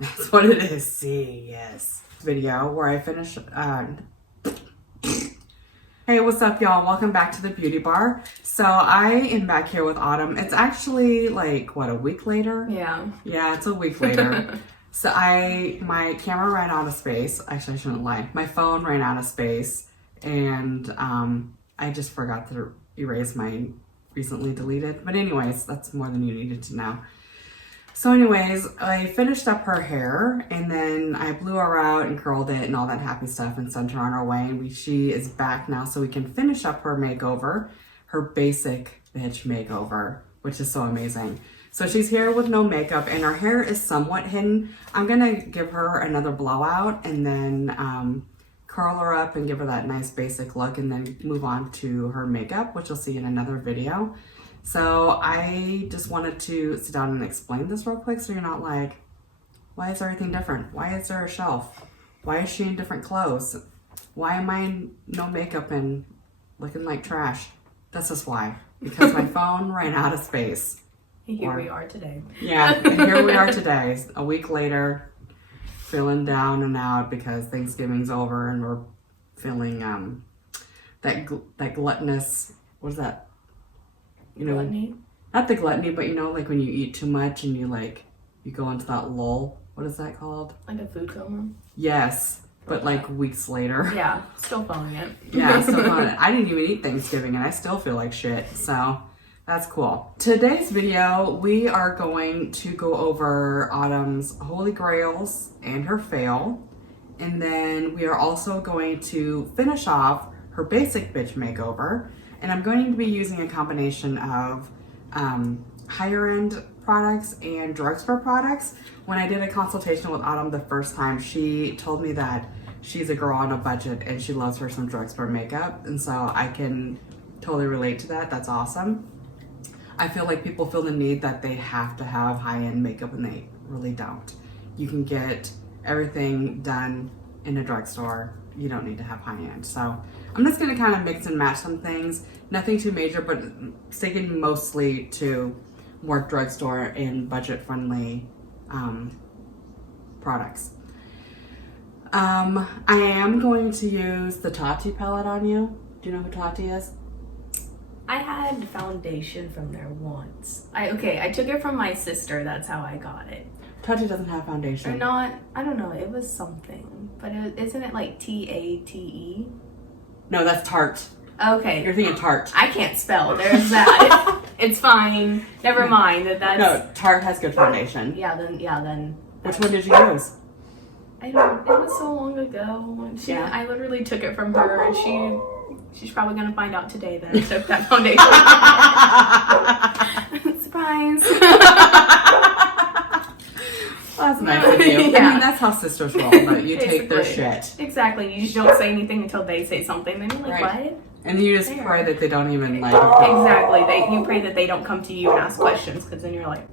That's what it is. See, yes. Video where I finish. Hey, what's up, y'all? Welcome back to the Beauty Bar. So I am back here with Autumn. It's actually like, what, a week later? Yeah. Yeah, it's a week later. So my camera ran out of space. Actually, I shouldn't lie. My phone ran out of space. And I just forgot to erase my recently deleted. But anyways, that's more than you needed to know. So anyways, I finished up her hair and then I blew her out and curled it and all that happy stuff and sent her on her way. And she is back now so we can finish up her makeover, her basic bitch makeover, which is so amazing. So she's here with no makeup and her hair is somewhat hidden. I'm gonna give her another blowout and then curl her up and give her that nice basic look and then move on to her makeup, which you'll see in another video. So I just wanted to sit down and explain this real quick so you're not like, why is everything different? Why is there a shelf? Why is she in different clothes? Why am I in no makeup and looking like trash? That's just why. Because my phone ran out of space. Here we are today. Yeah, here we are today. A week later, feeling down and out because Thanksgiving's over and we're feeling that gluttonous, what is that? You know, Gluttony? Not the gluttony, but you know, like when you eat too much and you go into that lull. What is that called? Like a food coma? Yes, but like weeks later. Yeah, still feeling it. Yeah, still feeling it. I didn't even eat Thanksgiving and I still feel like shit, so that's cool. Today's video, we are going to go over Autumn's Holy Grails and her fail, and then we are also going to finish off her basic bitch makeover. And I'm going to be using a combination of higher end products and drugstore products. When I did a consultation with Autumn the first time, she told me that she's a girl on a budget and she loves her some drugstore makeup. And so I can totally relate to that. That's awesome. I feel like people feel the need that they have to have high end makeup and they really don't. You can get everything done in a drugstore. You don't need to have high end. So I'm just going to kind of mix and match some things. Nothing too major, but sticking mostly to more drugstore and budget friendly products. I am going to use the Tati palette on you. Do you know who Tati is? I had foundation from there once. I took it from my sister. That's how I got it. Tati doesn't have foundation. Or not, I don't know. It was something. But isn't it like T-A-T-E? No, that's Tarte. Okay. You're thinking Tarte. I can't spell. There's that. It's fine. Never mind. That's No, Tarte has good foundation. Yeah, then. Which one did you use? I don't. It was so long ago. I literally took it from her, and she's probably gonna find out today that I took that foundation. Surprise. That's nice of you. Yeah. I mean, that's how sisters roll, but you take their shit. Exactly. You just don't say anything until they say something. Then you're like, Right. what? And then you just pray that they don't even like Exactly. You pray that they don't come to you and ask questions, because then you're like,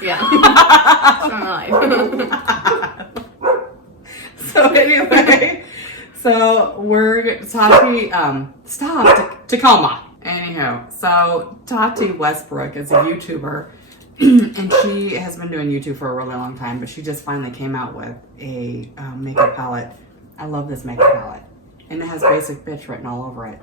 Yeah. So anyway, so we're Tati, Tacoma. Anyhow, so Tati Westbrook is a YouTuber. And she has been doing YouTube for a really long time, but she just finally came out with a makeup palette. I love this makeup palette. And it has basic bitch written all over it.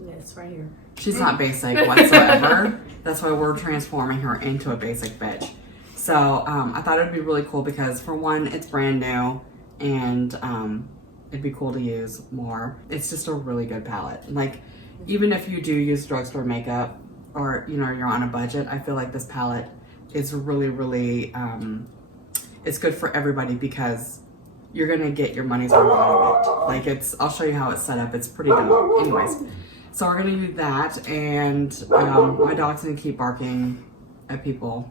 Yes, right here. She's not basic whatsoever. That's why we're transforming her into a basic bitch. So I thought it would be really cool because for one, it's brand new and it'd be cool to use more. It's just a really good palette. Like, even if you do use drugstore makeup, or you're on a budget, I feel like this palette is really, really, it's good for everybody because you're gonna get your money's worth out of it. Like I'll show you how it's set up. It's pretty dope. Anyways, so we're gonna do that, and my dog's gonna keep barking at people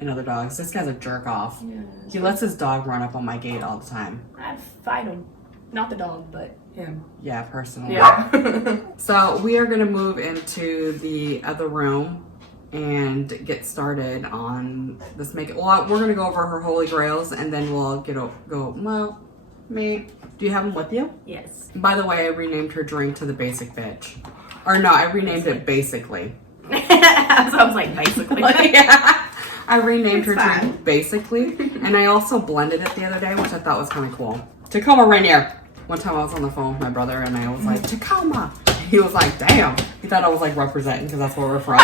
and other dogs. This guy's a jerk off. Yeah. He lets his dog run up on my gate all the time. I'd fight him. Not the dog, but him. Yeah, personally. Yeah. So we are going to move into the other room and get started on this makeup. Well, we're going to go over her Holy Grails and then we'll do you have them with you? Yes. By the way, I renamed her drink to the Basic Bitch. Or no, I renamed it Basically. So I was like, basically. Yeah. I renamed her It's fine. drink basically, and I also blended it the other day, which I thought was kind of cool. Tacoma Rainier. One time I was on the phone with my brother, and I was like, Tacoma. He was like, damn. He thought I was like representing because that's where we're from.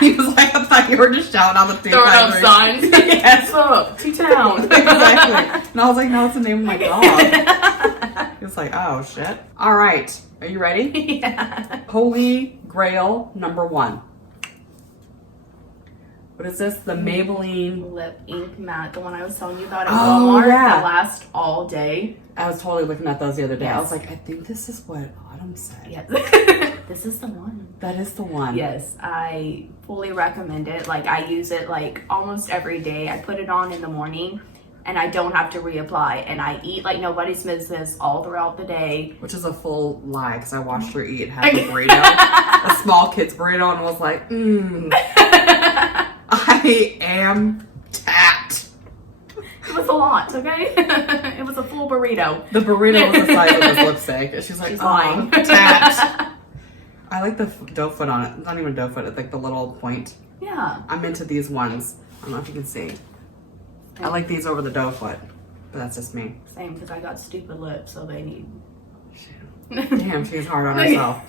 He was like, I thought you were just shouting out the two Throwing up signs. Yes. What's up? T-Town. Exactly. And I was like, no, it's the name of my dog. He was like, oh shit. All right. Are you ready? Yeah. Holy Grail #1. What is this? The Maybelline. Lip ink matte, the one I was telling you about at Oh, Walmart yeah. that lasts all day. I was totally looking at those the other day. I was Yes. like, I think this is what Autumn said. Yes. This is the one. That is the one. Yes, I fully recommend it. Like, I use it like almost every day. I put it on in the morning and I don't have to reapply. And I eat like nobody's business all throughout the day. Which is a full lie because I watched her eat half a burrito, a small kid's burrito, and was like, I am tapped. It was a lot, okay? It was a full burrito. The burrito was the size of this lipstick. And she's like, She's oh, lying. tapped. I like the doe foot on it. It's not even doe foot. It's like the little point. Yeah. I'm into these ones. I don't know if you can see. I like these over the doe foot, but that's just me. Same, because I got stupid lips, so they need... Damn, she's hard on herself.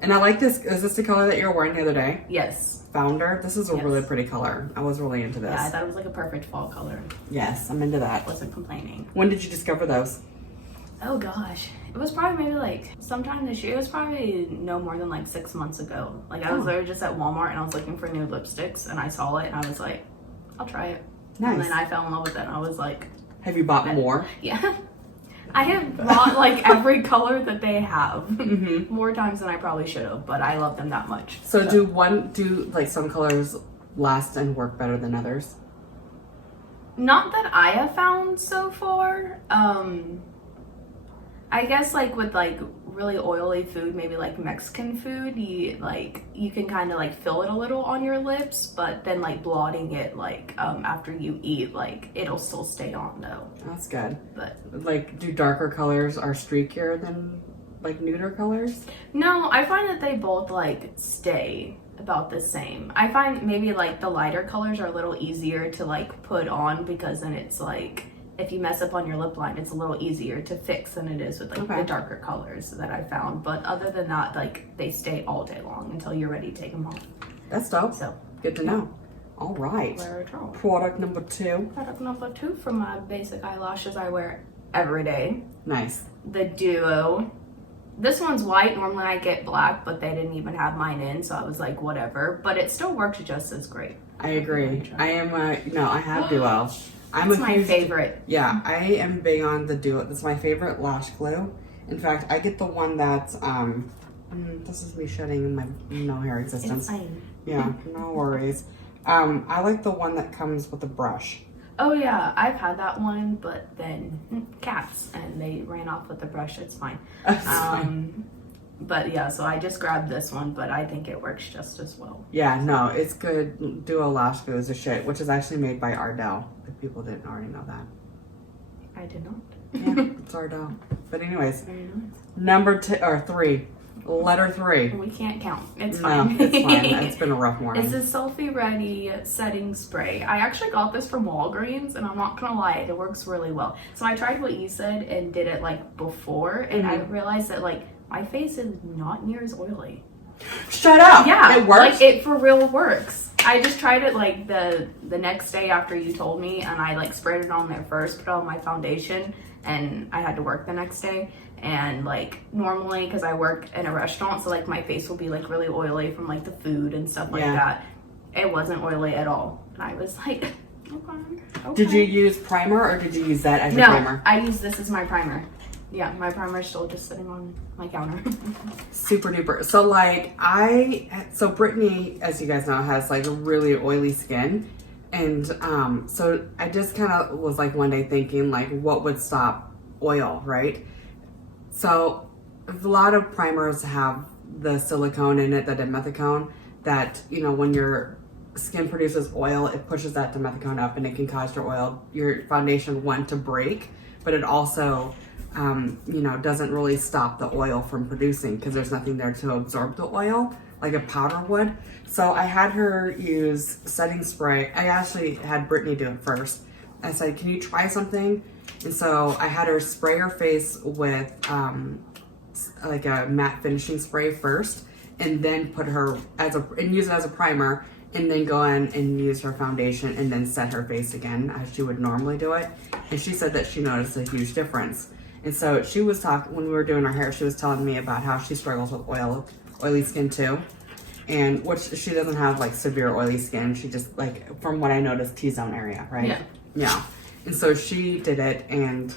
And I like this. Is this the color that you were wearing the other day? Yes. Founder. This is a Yes. really pretty color. I was really into this. Yeah, I thought it was like a perfect fall color. Yes, I'm into that. Wasn't complaining. When did you discover those? Oh gosh. It was probably maybe like sometime this year. It was probably no more than like 6 months ago. Like I was there just at Walmart and I was looking for new lipsticks and I saw it and I was like, I'll try it. Nice. And then I fell in love with it and I was like, Have you bought more? yeah. I have bought like every color that they have. Mm-hmm. More times than I probably should have, but I love them that much. So do like some colors last and work better than others? Not that I have found so far. I guess like with like really oily food, maybe like Mexican food, you can kind of like fill it a little on your lips, but then like blotting it like after you eat, like it'll still stay on though. That's good. But Like, do darker colors are streakier than like nuder colors? no, I find that they both like stay about the same. I find maybe like the lighter colors are a little easier to like put on because then it's like if you mess up on your lip line, it's a little easier to fix than it is with like the darker colors that I found. But other than that, like they stay all day long until you're ready to take them off. That's dope. So Good to know. All right. very true. Product #2. Product number 2 for my basic eyelashes I wear every day. Nice. The Duo. This one's white. Normally I get black, but they didn't even have mine in, so I was like, whatever. But it still works just as great. I agree. I am no, I have Duo. It's my favorite. Yeah, I am big on the Duo. That's my favorite lash glue. In fact, I get the one that's this is me shedding my no hair existence. It's fine. Yeah, no worries. I like the one that comes with a brush. Oh yeah, I've had that one, but then cats and they ran off with the brush. It's fine. That's fine. But yeah, so I just grabbed this one, but I think it works just as well. Yeah, no, it's good. Duo lash glue is a shit, which is actually made by Ardell. If people didn't already know that. I did not. Yeah, it's Ardell. But anyways, Very nice. number 3, letter 3. We can't count. It's No, fine. it's fine. It's been a rough morning. It's a Selfie Ready setting spray. I actually got this from Walgreens, and I'm not gonna lie, it works really well. So I tried what you said and did it like before, and I realized that like my face is not near as oily. Shut up! Yeah, It works? Like it for real works. I just tried it like the next day after you told me, and I like sprayed it on there first, put on my foundation, and I had to work the next day. And like normally, because I work in a restaurant, so like my face will be like really oily from like the food and stuff like that. It wasn't oily at all, and I was like, okay. Did you use primer or did you use that as your primer? No, I use this as my primer. Yeah, my primer is still just sitting on my counter. Super duper. So like so Brittany, as you guys know, has like a really oily skin. And so I just kind of was like one day thinking like what would stop oil, right? So a lot of primers have the silicone in it, the dimethicone, that, you know, when your skin produces oil, it pushes that dimethicone up and it can cause your foundation, one, to break, but it also you know, doesn't really stop the oil from producing because there's nothing there to absorb the oil. like a powder would. So I had her use setting spray. I actually had Brittany do it first. I said, can you try something? And so I had her spray her face with like a matte finishing spray first, and then put her and use it as a primer, and then go in and use her foundation and then set her face again as she would normally do it. And she said that she noticed a huge difference. And so she was talking, when we were doing her hair, she was telling me about how she struggles with oily skin too. And which she doesn't have like severe oily skin. She just, like, from what I noticed, T-zone area, right? Yeah. Yeah. And so she did it, and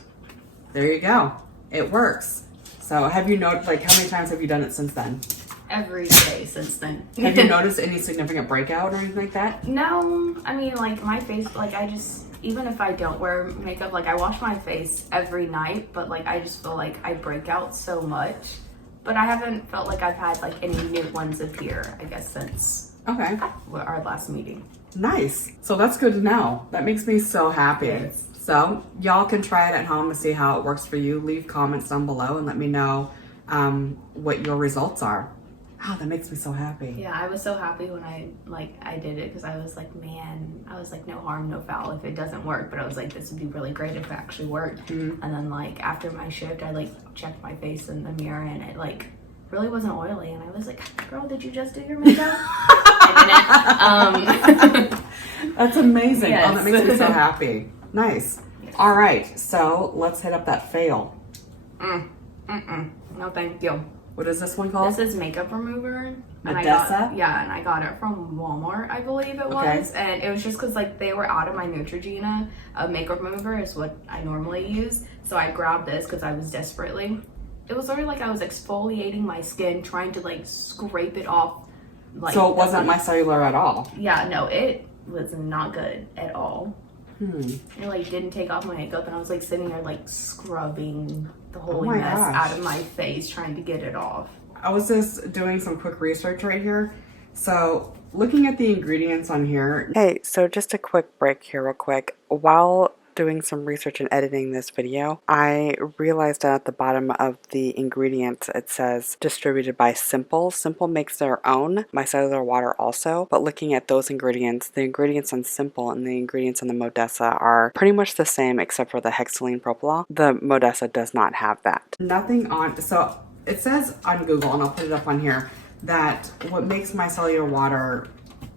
there you go. It works. So have you noticed, like, how many times have you done it since then? Every day since then. Have you noticed any significant breakout or anything like that? No, I mean, like, my face, like, I just, even if I don't wear makeup, like, I wash my face every night, but, like, I just feel like I break out so much. But I haven't felt like I've had, like, any new ones appear, I guess, since our last meeting. Nice. So that's good to know. That makes me so happy. Yes. So y'all can try it at home to see how it works for you. Leave comments down below and let me know what your results are. Oh, that makes me so happy. Yeah, I was so happy when I did it, because I was like, man, no harm, no foul if it doesn't work. But I was like, this would be really great if it actually worked. Mm-hmm. And then, like, after my shift, I, like, checked my face in the mirror, and it, like, really wasn't oily. And I was like, girl, did you just do your makeup? I didn't. That's amazing. Yes. Oh, that makes me so happy. Nice. Yes. All right, so let's hit up that fail. No, thank you. What is this one called? This is makeup remover. Odessa? And I got it from Walmart, I believe it was. And it was just because, like, they were out of my Neutrogena. Makeup remover is what I normally use. So I grabbed this because I was desperately. It was sort of like I was exfoliating my skin, trying to, like, scrape it off. Like, so it wasn't micellar at all? Yeah, no, it was not good at all. It, like, didn't take off my makeup, and I was, like, sitting there, like, scrubbing the holy mess out of my face, trying to get it off. I was just doing some quick research right here. So looking at the ingredients on here. Hey, so just a quick break here real quick. While doing some research and editing this video, I realized that at the bottom of the ingredients it says distributed by Simple. Simple makes their own micellar water also, but looking at those ingredients, the ingredients on Simple and the ingredients on the Modessa are pretty much the same except for the hexylene propyl. The Modessa does not have that. Nothing on, so it says on Google, and I'll put it up on here, that what makes micellar water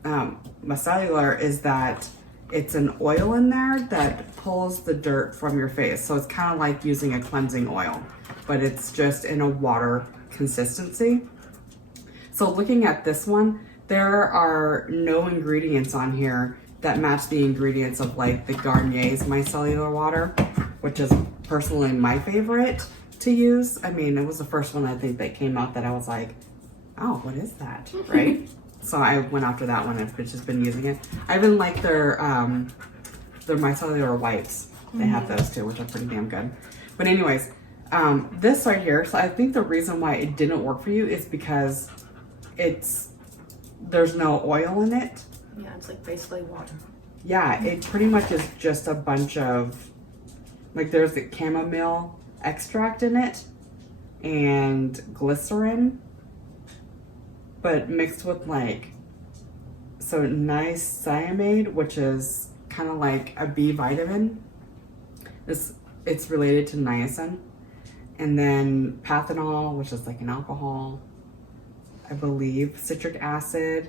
micellar is that it's an oil in there that pulls the dirt from your face. So it's kind of like using a cleansing oil, but it's just in a water consistency. So looking at this one, there are no ingredients on here that match the ingredients of, like, the Garnier's micellar water, which is personally my favorite to use. I mean, it was the first one I think that came out that I was like, oh, what is that, right? So I went after that one. I've just been using it. I even like their micellar wipes. They have those too, which are pretty damn good. But anyways, this right here. So I think the reason why it didn't work for you is because there's no oil in it. Yeah, it's like basically water. Yeah, it pretty much is just a bunch of, like, there's the chamomile extract in it and glycerin, but mixed with, like, so niacinamide, which is kind of like a B vitamin. It's related to niacin. And then pathanol, which is like an alcohol, I believe. Citric acid.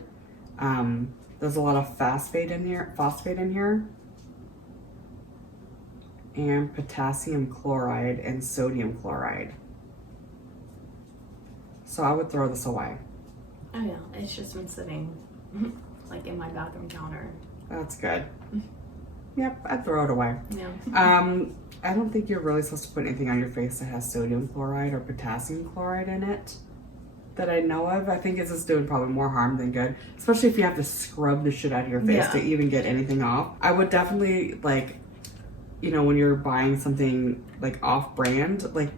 There's a lot of phosphate in here. And potassium chloride and sodium chloride. So I would throw this away. Oh yeah, it's just been sitting like in my bathroom counter. That's good. Yep, I'd throw it away. Yeah. I don't think you're really supposed to put anything on your face that has sodium chloride or potassium chloride in it that I know of. I think it's just doing probably more harm than good, especially if you have to scrub the shit out of your face to even get anything off. I would definitely, like, you know, when you're buying something like off-brand, like,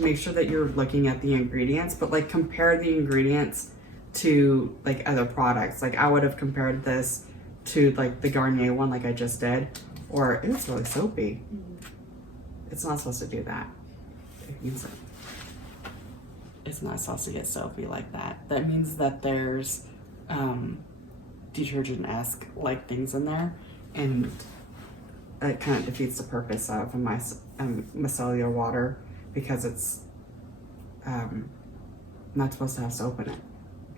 make sure that you're looking at the ingredients, but, like, compare the ingredients to, like, other products. Like, I would have compared this to, like, the Garnier one, like I just did, or it was really soapy. It's not supposed to do that. it's not supposed to get soapy like that. That means that there's detergent-esque like things in there, and it kind of defeats the purpose of a micellar water because it's not supposed to have soap in it.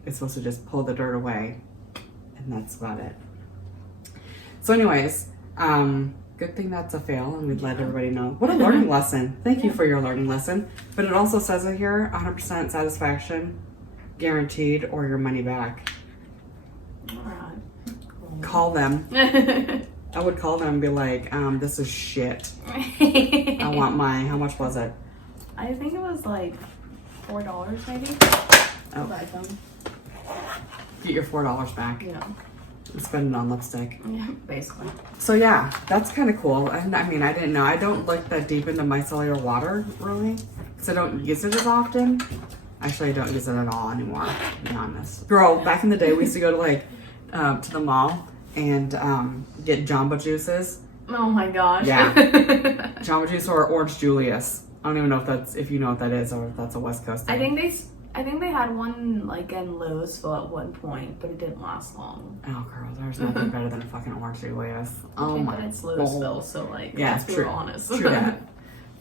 It's supposed to just pull the dirt away, and that's about it. So anyways, good thing that's a fail, and we'd let everybody know. What a learning lesson. Thank you for your learning lesson. But it also says it here, 100% satisfaction guaranteed or your money back. All right. Cool. Call them. I would call them and be like, this is shit. I want my, how much was it? I think it was like $4 maybe. Oh. Buy them. Get your $4 back. Yeah. And spend it on lipstick. Yeah, basically. So yeah, that's kind of cool. And I mean, I didn't know. I don't look that deep into micellar water, really. Because I don't use it as often. Actually, I don't use it at all anymore, to be honest. Girl, back in the day, we used to go to like, to the mall and get Jamba Juices. Oh my gosh. Yeah. Jamba Juice or Orange Julius. I don't even know if you know what that is, or if that's a West Coast thing. I think they had one like in Louisville at one point, but it didn't last long. Oh, girl, there's nothing better than a fucking Orange Julius. Oh my But it's Louisville, so like, yeah, let's be honest. True that.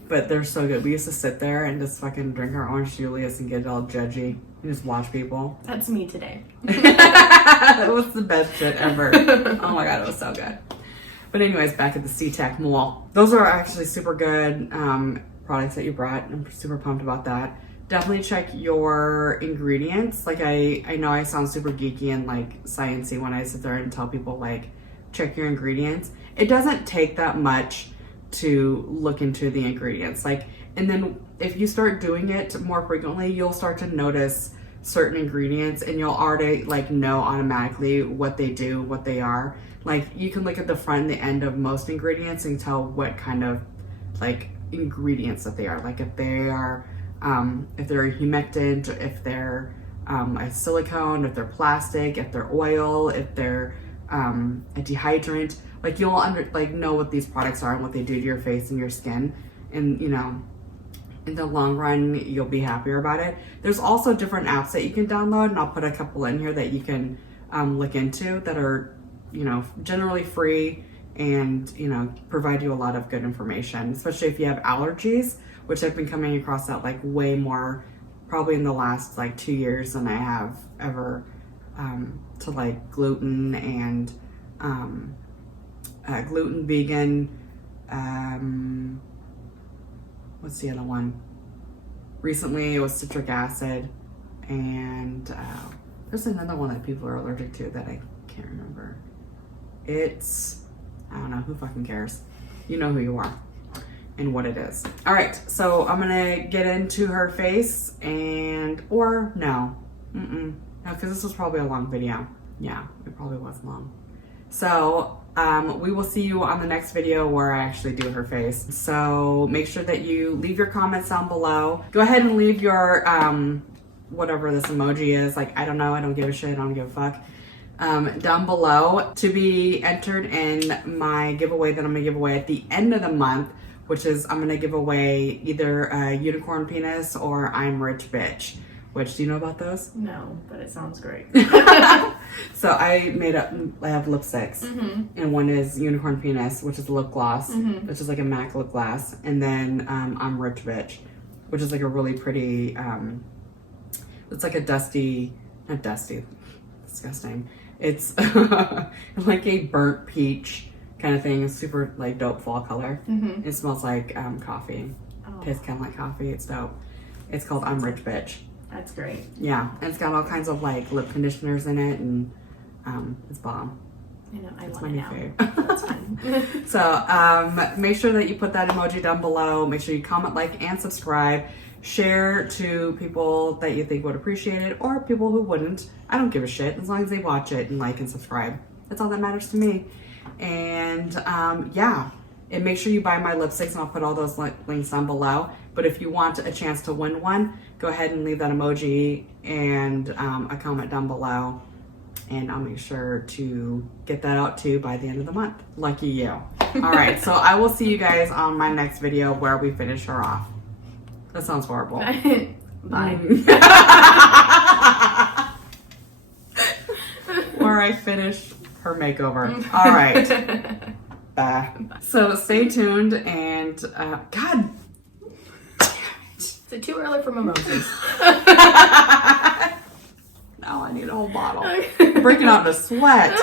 But they're so good. We used to sit there and just fucking drink our Orange Julius and get all judgy and just watch people. That's me today. That was the best shit ever. Oh my god, it was so good. But anyways, back at the SeaTac Mall. Those are actually super good products that you brought. I'm super pumped about that. Definitely check your ingredients. Like I know I sound super geeky and like sciencey when I sit there and tell people like check your ingredients. It doesn't take that much to look into the ingredients. Like, and then if you start doing it more frequently, you'll start to notice certain ingredients and you'll already like know automatically what they do, what they are. Like you can look at the front and the end of most ingredients and tell what kind of like ingredients that they are. Like if they are if they're a humectant, if they're a silicone, if they're plastic, if they're oil, if they're a dehydrant, like you'll know what these products are and what they do to your face and your skin, and you know, in the long run you'll be happier about it. There's also different apps that you can download, and I'll put a couple in here that you can look into that are, you know, generally free and, you know, provide you a lot of good information, especially if you have allergies, which I've been coming across that like way more probably in the last like 2 years than I have ever to like gluten and gluten, vegan, what's the other one? Recently it was citric acid, and there's another one that people are allergic to that I can't remember. It's, I don't know, who fucking cares? You know who you are and what it is. All right, so I'm gonna get into her face no, because this was probably a long video. Yeah, it probably was long. So we will see you on the next video where I actually do her face. So make sure that you leave your comments down below. Go ahead and leave your whatever this emoji is. Like, I don't know, I don't give a shit, I don't give a fuck. Down below to be entered in my giveaway that I'm gonna give away at the end of the month, which is I'm gonna give away either a unicorn penis or I'm rich bitch. Which, do you know about those? No, but it sounds great. So I have lipsticks, and one is unicorn penis, which is a lip gloss, which is like a MAC lip gloss, and then I'm rich bitch, which is like a really pretty, it's like a not dusty, disgusting. It's like a burnt peach kind of thing. It's super like dope fall color. It smells like coffee. Oh. Tastes kind of like coffee. It's dope. It's called I'm Rich Bitch. That's great. Yeah, and it's got all kinds of like lip conditioners in it, and it's bomb. I know, I It's want my it new now. fave. That's fine. So make sure that you put that emoji down below. Make sure you comment, like, and subscribe. Share to people that you think would appreciate it, or people who wouldn't. I don't give a shit as long as they watch it and like and subscribe. That's all that matters to me. And yeah, and make sure you buy my lipsticks, and I'll put all those links down below. But if you want a chance to win one, go ahead and leave that emoji and a comment down below, and I'll make sure to get that out to you by the end of the month. Lucky you. All right, so I will see you guys on my next video where we finish her off. That sounds horrible. Bye. Where I finish her makeover. All right. Bye. So stay tuned and God. Is it too early for mimosas? Now I need a whole bottle. Breaking out in a sweat.